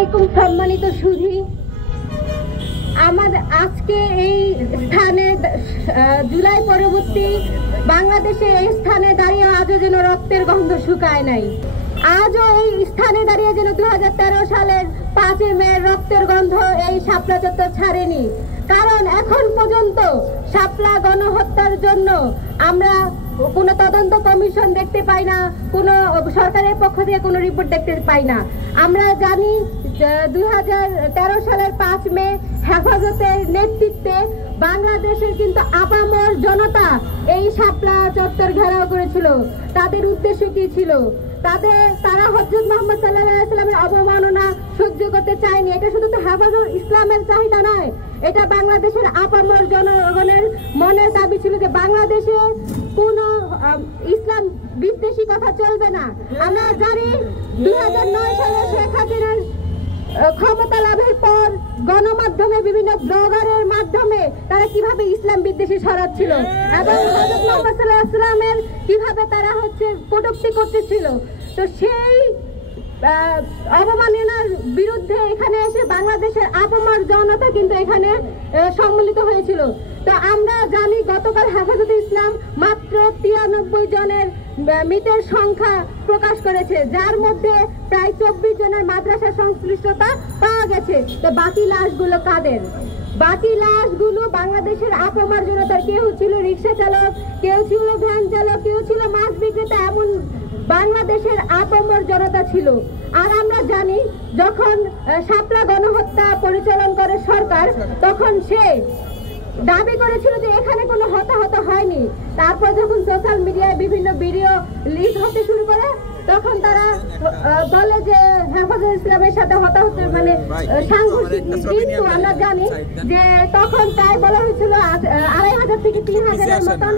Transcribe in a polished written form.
আলাইকুম সম্মানিত সুধী, আমাদের আজকে এই স্থানে জুলাই পরবর্তী বাংলাদেশে এই স্থানে দাঁড়িয়ে আজও যেন রক্তের গন্ধ শুকায় নাই। আজও এই স্থানে দাঁড়িয়ে যেন 2013 সালের 5 মে রক্তের গন্ধ এই শাপলা চত্বর ছাড়েনি। কারণ এখন পর্যন্ত শাপলা গণহত্যার জন্য আমরা কোনো তদন্ত কমিশন দেখতে পাই না, কোনো সরকারের পক্ষ থেকে কোনো রিপোর্ট দেখতে পাই না। আমরা জানি 2013 সালের 5 মে হেফাজতের নেতৃত্বে বাংলাদেশের কিন্তু আপামর জনতা এই শাপলা চত্বর ঘেরাও করেছিল। তাদের উদ্দেশ্য কি ছিল? তারা হযরত মুহাম্মদ সাল্লাল্লাহু আলাইহি ওয়াসাল্লামের অবমাননা সহ্য করতে চায়নি। এটা শুধু তো হেফাজত ইসলামের চাহিদা নয়, এটা বাংলাদেশের আপামর জনগণের মনের দাবি ছিল যে বাংলাদেশে কোনো ইসলাম বিদ্বেষী কথা চলবে না। আমরা জানি 2009 সালে শেখ হাসিনার ক্ষমতা লাভের পর গণমাধ্যমে বিভিন্ন ব্লগারের মাধ্যমে তারা কিভাবে ইসলাম বিদ্বেষী ছড়াচ্ছিল এবং হযরত মুহাম্মদ সাল্লাল্লাহু আলাইহি ওয়াসাল্লামের কিভাবে তারা কটূক্তি করতেছিল। তো সেই অবমাননার বিরুদ্ধে এখানে এসে বাংলাদেশের আপামর জনতা কিন্তু এখানে সম্মিলিত হয়েছিল। তো আমরা জানি গতকাল হেফাজতে ইসলাম মাত্র 93 জনের মৃতের সংখ্যা প্রকাশ করেছে, যার মধ্যে প্রায় 24 জনের মাদ্রাসা সংশ্লিষ্টতা পাওয়া গেছে। তো বাকি লাশগুলো কাদের? বাকি লাশগুলো বাংলাদেশের আপামর জনতার। কেউ ছিল রিক্সা চালক, কেউ ছিল ভ্যান চালক, কেউ ছিল মাছ বিক্রেতা, এমন বাংলাদেশের আপামর জনতা ছিল। আর আমরা জানি যখন শাপলা গণহত্যা পরিচালনা করে সরকার, তখন সে দাবি করেছিল যে এখানে কোনো হতাহত হয়নি। তারপর যখন সোশ্যাল মিডিয়ায় বিভিন্ন ভিডিও লিক হতে শুরু করে, তখন তারা বলে যে হেফাজত ইসলামের সাথে হতাহত মানে সাংঘর্ষিক। কিন্তু আমরা জানি যে তখন প্রায় বলা হয়েছিল 2500 থেকে 3000-এর মতন